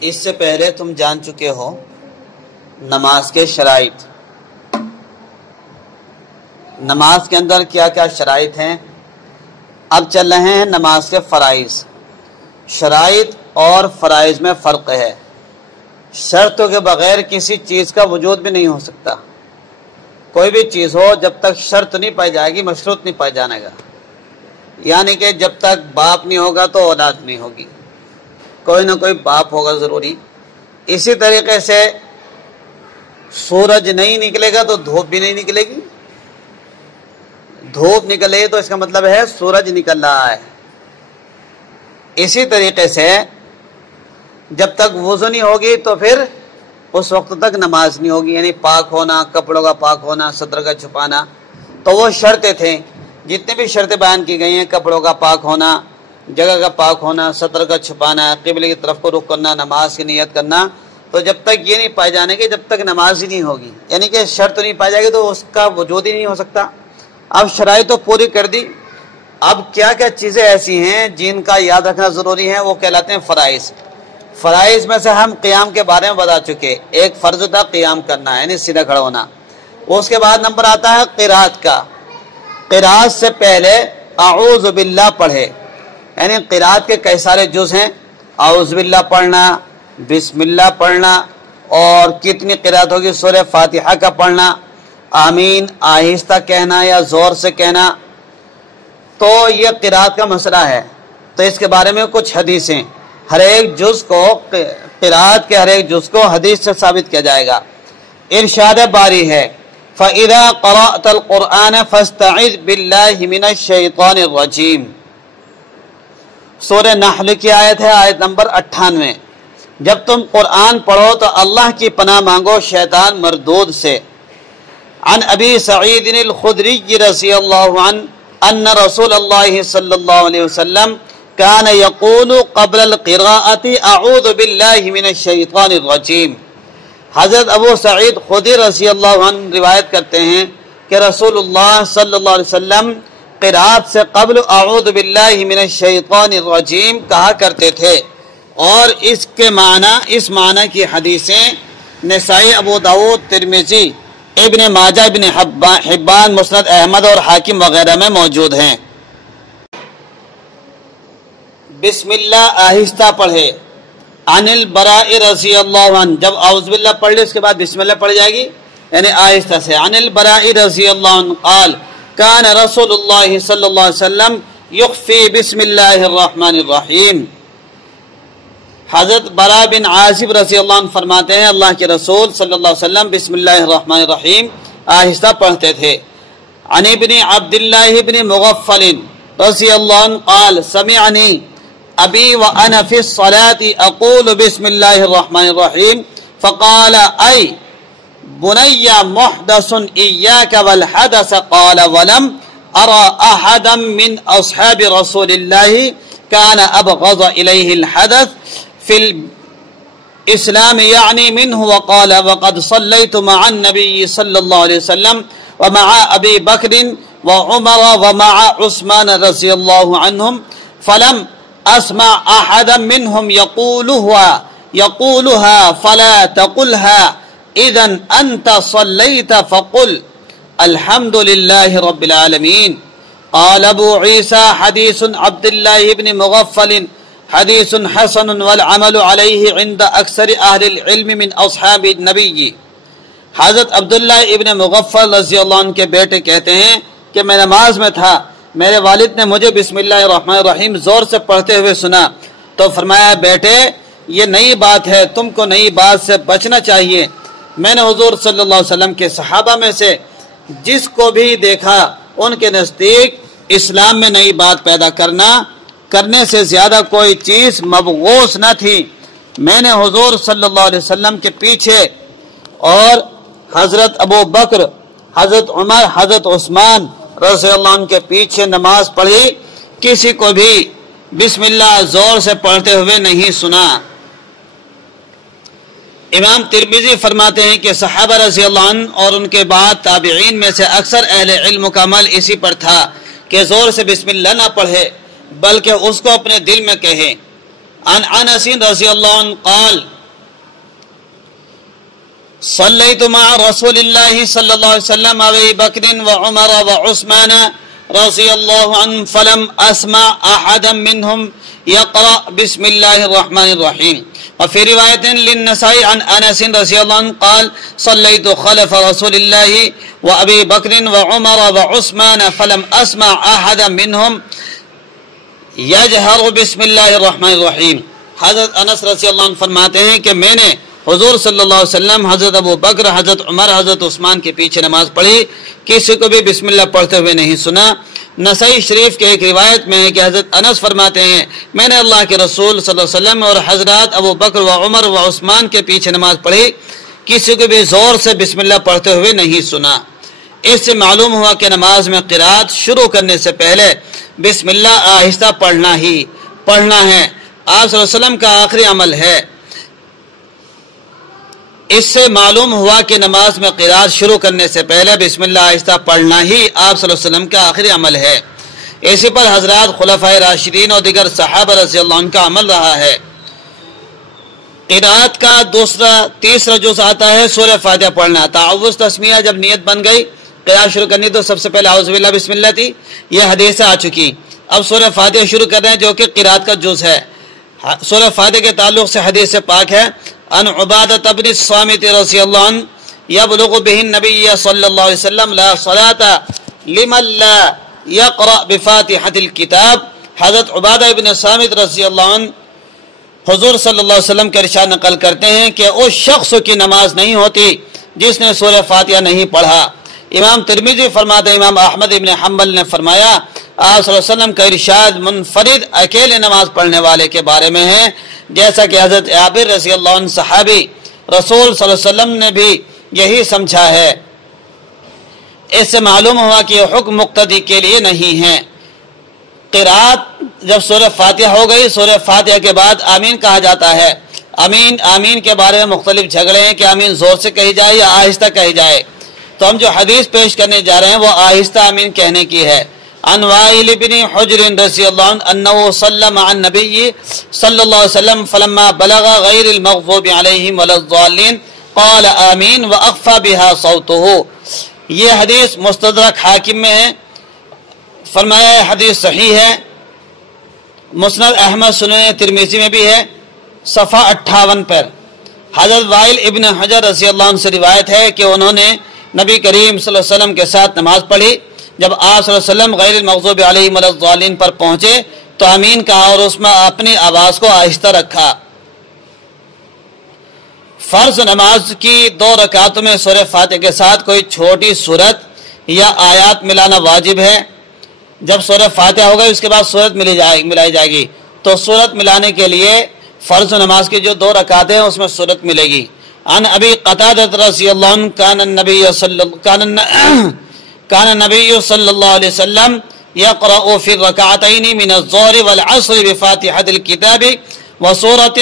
اس سے پہلے تم جان چکے ہو نماز کے شرائط، نماز کے اندر کیا کیا شرائط ہیں۔ اب چل رہے ہیں نماز کے فرائض۔ شرائط اور فرائض میں فرق ہے۔ شرطوں کے بغیر کسی چیز کا وجود بھی نہیں ہو سکتا۔ کوئی بھی چیز ہو جب تک شرط نہیں پائی جائے گی مشروط نہیں پائی جانے گا، یعنی کہ جب تک باپ نہیں ہوگا تو اولاد نہیں ہوگی، کوئی نہ کوئی باپ ہوگا ضروری۔ اسی طریقے سے سورج نہیں نکلے گا تو دھوپ بھی نہیں نکلے گی، دھوپ نکلے تو اس کا مطلب ہے سورج نکل رہا ہے۔ اسی طریقے سے جب تک وضو نہیں ہوگی تو پھر اس وقت تک نماز نہیں ہوگی، یعنی پاک ہونا، کپڑوں کا پاک ہونا، صدر کا چھپانا، تو وہ شرطیں تھیں۔ جتنے بھی شرطیں بیان کی گئی ہیں، کپڑوں کا پاک ہونا، جگہ کا پاک ہونا، صدر کا چھپانا، قبلے کی طرف کو رخ کرنا، نماز کی نیت کرنا، تو جب تک یہ نہیں پائے جانے گے جب تک نماز ہی نہیں ہوگی، یعنی کہ شرط نہیں پائی جائے گی تو اس کا وجود ہی نہیں ہو سکتا۔ اب شرائط تو پوری کر دی، اب کیا کیا چیزیں ایسی ہیں جن کا یاد رکھنا ضروری ہے، وہ کہلاتے ہیں فرائض۔ فرائض میں سے ہم قیام کے بارے میں بتا چکے، ایک فرض تھا قیام کرنا یعنی سیدھا کھڑا ہونا۔ اس کے بعد نمبر آتا ہے قرات کا۔ قرات سے پہلے اعوذ باللہ پڑھے، یعنی قرات کے کئی سارے جز ہیں۔ اعوذ باللہ پڑھنا، بسم اللہ پڑھنا، اور کتنی قرات ہوگی سورہ فاتحہ کا پڑھنا، آمین آہستہ کہنا یا زور سے کہنا، تو یہ قرات کا مسئلہ ہے۔ تو اس کے بارے میں کچھ حدیثیں، ہر ایک جز کو، قرات کے ہر ایک جز کو حدیث سے ثابت کیا جائے گا۔ ارشاد باری ہے فَإِذَا قَرَأْتَ الْقُرْآنَ فَاسْتَعِذْ بِاللَّهِ مِنَ الشَّيْطَانِ الرَّجِيمِ، سورہ نحل کی آیت ہے، آیت نمبر 98۔ جب تم قرآن پڑھو تو اللہ کی پناہ مانگو شیطان مردود سے۔ عن ابی سعید الخدری رضی اللہ عنہ ان رسول اللہ صلی اللہ علیہ وسلم کان یقول قبل القراءۃ اعوذ باللہ من الشیطان الرجیم۔ حضرت ابو سعید خدری رضی اللہ عنہ روایت کرتے ہیں کہ رسول اللہ صلی اللہ علیہ وسلم قرات سے قبل اعوذ باللہ من الشیطان الرجیم کہا کرتے تھے، اور اس کے معنی، اس معنی کی حدیثیں نسائی، ابو داؤد، ترمذی، ابن ماجہ، ابن حبان، مسند احمد اور حاکم وغیرہ میں موجود ہیں۔ بسم اللہ آہستہ پڑھے۔ عن البراء رضی اللہ عنہ، جب اعوذ باللہ پڑھ لے اس کے بعد بسم اللہ پڑھ جائے گی، یعنی آہستہ سے۔ عن البراء رضی اللہ عنہ قال کان رسول اللہ صلی اللہ علیہ وسلم یخفی بسم اللہ الرحمن الرحیم۔ حضرت براء بن عازب رضی اللہ عنہ فرماتے ہیں اللہ کے رسول صلی اللہ علیہ وسلم بسم اللہ الرحمن الرحیم آہستہ پڑھتے تھے۔ عن ابن عبداللہ ابن مغفل رضی اللہ عنہ قال سمعنی ابی وانا فی الصلاة اقول بسم اللہ الرحمن الرحیم فقال ای بنی محدث ایاک والحدث قال ولم ارى احدا من اصحاب رسول اللہ كان ابغض الیہ الحدث في الإسلام يعني منه وقال وقد صليت مع النبي صلى الله عليه وسلم ومع أبي بكر وعمر ومع عثمان رضي الله عنهم فلم أسمع أحدا منهم يقولها فلا تقلها إذن أنت صليت فقل الحمد لله رب العالمين۔ قال أبو عيسى حديث عبد الله بن مغفل حدیث حسن والعمل علیہ عند اکثر اہل العلم من اصحاب النبی۔ حضرت عبداللہ ابن مغفل رضی اللہ عنہ کے بیٹے کہتے ہیں کہ میں نماز میں تھا، میرے والد نے مجھے بسم اللہ الرحمن الرحیم زور سے پڑھتے ہوئے سنا، تو فرمایا بیٹے یہ نئی بات ہے، تم کو نئی بات سے بچنا چاہیے۔ میں نے حضور صلی اللہ علیہ وسلم کے صحابہ میں سے جس کو بھی دیکھا ان کے نزدیک اسلام میں نئی بات پیدا کرنے سے زیادہ کوئی چیز مبغوث نہ تھی۔ میں نے حضور صلی اللہ علیہ وسلم کے پیچھے اور حضرت ابو بکر، حضرت عمر، حضرت عثمان رضی اللہ عنہ کے پیچھے نماز پڑھی، کسی کو بھی بسم اللہ زور سے پڑھتے ہوئے نہیں سنا۔ امام ترمذی فرماتے ہیں کہ صحابہ رضی اللہ عنہ اور ان کے بعد تابعین میں سے اکثر اہل علم کا عمل اسی پر تھا کہ زور سے بسم اللہ نہ پڑھے بلکہ اس کو اپنے دل میں کہے۔ عن انس رضی اللہ عنہ قال صلیت مع رسول اللہ صلی اللہ علیہ وسلم ابی بکر وعمر وعثمان رضی اللہ عنہ فلم اسمع احدا منهم يقرأ بسم الله الرحمن الرحيم. وفي رواية للنسائي عن أنس رضي الله عنه قال صليت خلف رسول الله وأبي بكر وعمر وعثمان فلم أسمع أحدا منهم يجهر بسم الله الرحمن الرحيم. حضرت انس رضی اللہ عنہ فرماتے ہیں کہ میں نے حضور صلی اللہ علیہ وسلم، حضرت ابو بکر، حضرت عمر، حضرت عثمان کے پیچھے نماز پڑھی، کسی کو بھی بسم اللہ پڑھتے ہوئے نہیں سنا. نسائی شریف کے ایک روایت میں ہے کہ حضرت انس فرماتے ہیں میں نے اللہ کے رسول صلی اللہ علیہ وسلم اور حضرات ابو بکر و عمر و عثمان کے پیچھے نماز پڑھی، کسی کو بھی زور سے بسم اللہ پڑھتے ہوئے نہیں سنا. اس سے معلوم ہوا کہ نماز میں قرات شروع کرنے سے پہلے بسم اللہ آہستہ پڑھنا ہے. آپ صلی اللہ علیہ وسلم کا آخری عمل ہے. اس سے معلوم ہوا کہ نماز میں قرات شروع کرنے سے پہلے بسم اللہ آہستہ پڑھنا ہی آپ صلی اللہ علیہ وسلم کا آخری عمل ہے. اسی پر حضرات خلفائے راشدین اور دیگر صحابہ رضی اللہ عنہ کا عمل رہا ہے. قرات کا تیسرا جز آتا ہے سورہ فاتحہ پڑھنا. تعوذ تسمیہ جب نیت بن گئی قرات شروع کرنی تو سب سے پہلے اعوذ باللہ بسم اللہ تھی، یہ حدیث آ چکی. اب سورہ فاتحہ شروع کر رہے ہیں جو کہ قرات کا جز ہے. سورہ فاتحہ کے تعلق سے حدیث پاک ہے ان عبادۃ بن الصامت رضی اللہ عنہ یبلغ به النبی صلی اللہ علیہ وسلم لا صلاة لمن لا یقرأ بفاتحة الکتاب. حضرت عبادہ بن الصامت رضی اللہ عنہ حضور صلی اللہ علیہ وسلم کا ارشاد نقل کرتے ہیں کہ اس شخص کی نماز نہیں ہوتی جس نے سورہ فاتحہ نہیں پڑھا. امام ترمذی فرماتے ہیں امام احمد ابن حنبل نے فرمایا آپ صلی اللہ علیہ وسلم کا ارشاد منفرد اکیلے نماز پڑھنے والے کے بارے میں ہے، جیسا کہ حضرت عابر رضی اللہ عنہ صحابی رسول صلی اللہ علیہ وسلم نے بھی یہی سمجھا ہے. اس سے معلوم ہوا کہ یہ حکم مقتدی کے لیے نہیں ہے. قرات جب سورہ فاتحہ ہو گئی، سورہ فاتحہ کے بعد آمین کہا جاتا ہے. آمین کے بارے میں مختلف جھگڑے ہیں کہ آمین زور سے کہی جائے یا آہستہ کہی جائے. تو ہم جو حدیث پیش کرنے جا رہے ہیں وہ آہستہ آمین کہنے کی ہے. عن وائل بن حجر رضی اللہ عنہ انه صلى مع النبي صلی اللہ علیہ وسلم فلما بلغ غیر المغضوب علیہم ولا الضالین قال آمین واخفى بها صوته. یہ حدیث مستدرک حاکم میں ہے. فرمایا یہ حدیث صحیح ہے. مسند احمد سنن ترمذی میں بھی ہے صفحہ 58 پر. حضرت وائل ابن حجر رضی اللہ عنہ سے روایت ہے کہ انہوں نے نبی کریم صلی اللہ علیہ وسلم کے ساتھ نماز پڑھی. جب آپ صلی اللہ علیہ وسلم غیر المغضوب علیہم ولا الضالین پر پہنچے تو آمین کہا اور اس میں اپنی آواز کو آہستہ رکھا. فرض نماز کی 2 رکعتوں میں سورہ فاتحہ کے ساتھ کوئی چھوٹی سورت یا آیات ملانا واجب ہے. جب سورہ فاتحہ ہوگا اس کے بعد سورت ملائی جائے گی تو سورت ملانے کے لیے فرض نماز کی جو 2 رکعتیں ہیں اس میں سورت ملے گی. عن ابی قتادہ رضی اللہ عنہ کان النبی صلی اللہ علیہ وسلم یقرأ فی الرکعتین من الظہر والعصر بفاتحة الکتاب وسورة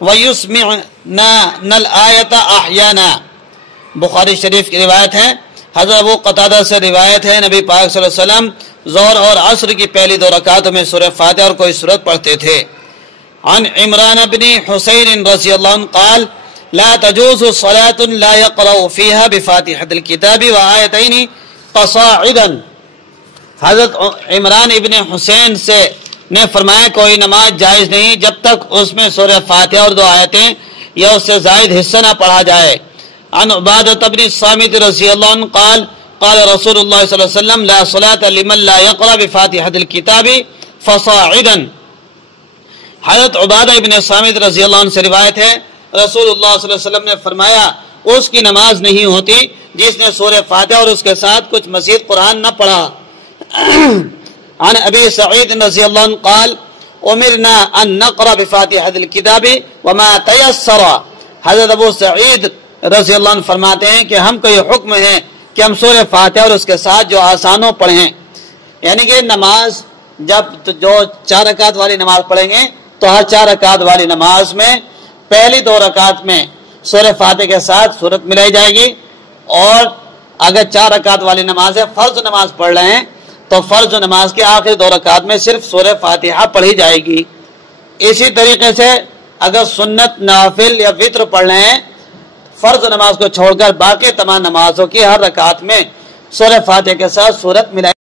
ویسمعنا الآیت احیانا. بخاری شریف کی روایت ہے. حضرت ابو قتادہ سے روایت ہے نبی پاک صلی اللہ علیہ وسلم ظہر اور عصر کی پہلی 2 رکعتوں میں سورہ فاتحہ اور کوئی سورت پڑھتے تھے. عن عمران بن حسین رضی اللہ عنہ قال لا تجوز صلاة لا يقرأ فيها بفاتحة الكتاب وآيتين قصاعدا. حضرت عمران ابن حسین سے نے فرمایا کوئی نماز جائز نہیں جب تک اس میں سورہ فاتحہ اور 2 آیتیں یا اس سے زائد حصہ نہ پڑھا جائے. عن عبادة بن الصامت رضی اللہ عنہ قال قال رسول اللہ صلی اللہ علیہ وسلم لا صلاة لمن لا يقرأ بفاتحة الكتاب فصاعدا. حضرت عبادہ ابن الصامت رضی اللہ عنہ سے روایت ہے رسول اللہ صلی اللہ علیہ وسلم نے فرمایا اس کی نماز نہیں ہوتی جس نے سورہ فاتحہ اور اس کے ساتھ کچھ مزید قرآن نہ پڑھا. عن ابی سعید رضی اللہ عنہ قال امرنا ان نقرأ بفاتحة الکتاب وما تیسر. حضرت ابو سعید رضی اللہ عنہ فرماتے ہیں کہ ہم کو یہ حکم ہے کہ ہم سورہ فاتحہ اور اس کے ساتھ جو آسانوں پڑھیں. یعنی کہ نماز جب جو 4 رکعت والی نماز پڑھیں گے تو ہر 4 رکعت والی نماز میں پہلی 2 رکعت میں سورہ فاتحہ کے ساتھ سورت ملائی جائے گی. اور اگر 4 رکعت والی نماز ہے فرض نماز پڑھ رہے ہیں تو فرض نماز کے آخری 2 رکعت میں صرف سورہ فاتحہ پڑھی جائے گی. اسی طریقے سے اگر سنت نافل یا وتر پڑھ رہے ہیں فرض نماز کو چھوڑ کر باقی تمام نمازوں کی ہر رکعت میں سورہ فاتحہ کے ساتھ سورت ملائی